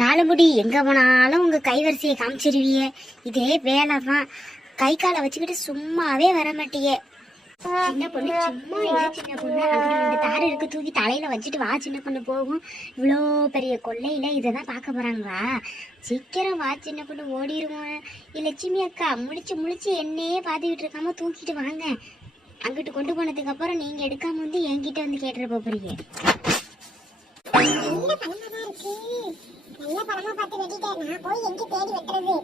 நாலு முடி எங்க போனாலும் உங்க கைவரிசையை காமிச்சிருவிய. இதே வேலைதான். கை காலை வச்சுக்கிட்டு சும்மாவே வர மாட்டியே. சின்ன பொண்ணு சும்மா இல்ல சின்ன பொண்ணு. அப்படி 2 தாறு இருக்கு, தூக்கி தலையில வச்சுட்டு வா சின்ன பொண்ணு போகும். இவ்வளோ பெரிய கொள்ளையில இதைதான் பார்க்க போறாங்களா? சீக்கிரம் வா சின்ன பொண்ணு, ஓடிடுவோம். லட்சுமி அக்கா முழிச்சு முழிச்சு என்னையே பார்த்துக்கிட்டு இருக்காம தூக்கிட்டு வாங்க. அங்கிட்டு கொண்டு போனதுக்கு அப்புறம் நீங்க எடுக்காம வந்து என்கிட்ட வந்து கேட்டுற போறீங்க. நல்ல படமா பார்த்து வெட்டிட்டேன். நான் போய் எங்க தேடி வெட்டுறது?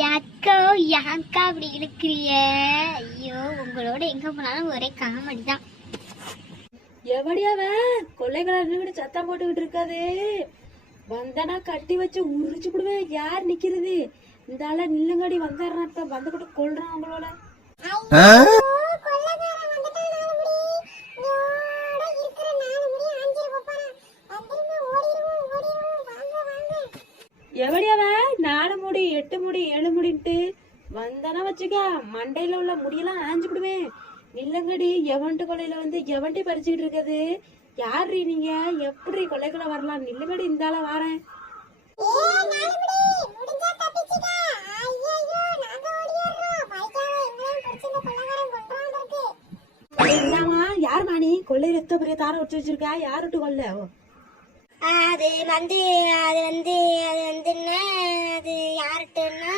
யாக்கோ யாக்கா அப்படி இழுக்கிறிய? ஐயோ, உங்களோட எங்க போனாலும் ஒரே காமெடி தான். எவடியாவ கொள்ளைகளை சத்தம் போட்டுக்கிட்டு இருக்காது? வந்தனா கட்டி வச்சு உரிச்சு விடுவேன். யார் நிக்கிறது? இந்த ஆள நில்லுங்கடி, வந்தாருன்னா வந்து கூட கொள்றான் அவங்களோட. எவடியாவ 4 முடி 8 முடி 7 முடின்ட்டு வந்தானா வச்சுக்க, மண்டையில உள்ள முடியெல்லாம் ஆஞ்சு விடுவேன். நில்லங்கடி, எவன்ட்டு கொள்ளையில வந்து எவன்ட்டு பறிச்சுக்கிட்டு இருக்குது? யாரு நீங்க? எப்படி கொள்ளைக்குள்ள வரலாம்? நில்லுங்கடி, இந்தால வாரேன். யார் மாணி கொள்ளையில எத்த பெரிய தாரம் வச்சு வச்சிருக்கா? யாருட்டு கொள்ள? அது வந்து அது யார்கிட்டன்னா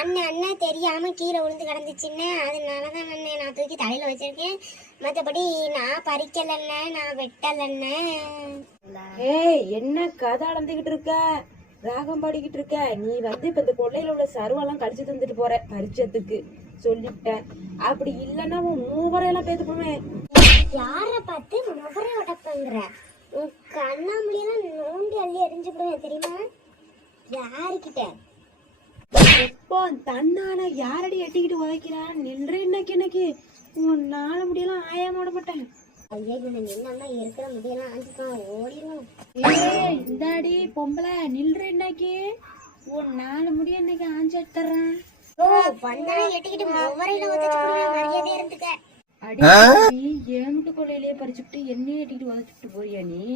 அண்ணன் தெரியாம கீழே விழுந்து கிடந்துச்சுன்னு, அதனாலதான் அண்ணன் நான் தூக்கி தலையில வச்சிருக்கேன். மற்றபடி நான் பறிக்கலண்ணே, நான் வெட்டலண்ணே. ஏய், என்ன கதை அளந்துகிட்டு இருக்க? ராகம் பாடிக்கிட்டு இருக்க? நீ வந்து இப்ப இந்த கொள்ளையில உள்ள சருவெல்லாம் கடிச்சு தந்துட்டு போற பரிச்சத்துக்கு சொல்லிட்டேன். அப்படி இல்லன்னா உன் மூவரையெல்லாம் பேத்து போவேன். யார பார்த்து முகரை உடப்பங்கிற? உன் கண்ணாமொழியெல்லாம் நோண்டி அள்ளி எரிஞ்சுக்கிடுவேன் தெரியுமா? யாருக்கிட்ட? எப்போ தன்னால யாரடி எட்டிக்கிட்டு உதைக்கிறான்? நின்று இன்னைக்கு உன் 4 முடியெல்லாம் ஆயாம விட மாட்டேன். ஐயா, நின்னா இருக்கிற முடியெல்லாம் ஆஞ்சுக்கான், ஓடிடும். ஏய், இந்தாடி பொம்பளை, நின்று இன்னைக்கு உன் 4 முடிய இன்னைக்கு ஆஞ்சு எடுத்துறேன். ஓ, வந்தனா எட்டிக்கிட்டு முகரையில உதச்சுக்கிடுவேன். மரியாதை இருந்துக்க. அடி, ஏமுட்டு கொள்ளையிலேயே பறிச்சுட்டு என்னையே எட்டிக்கிட்டு உதச்சுட்டு போறியா நீ?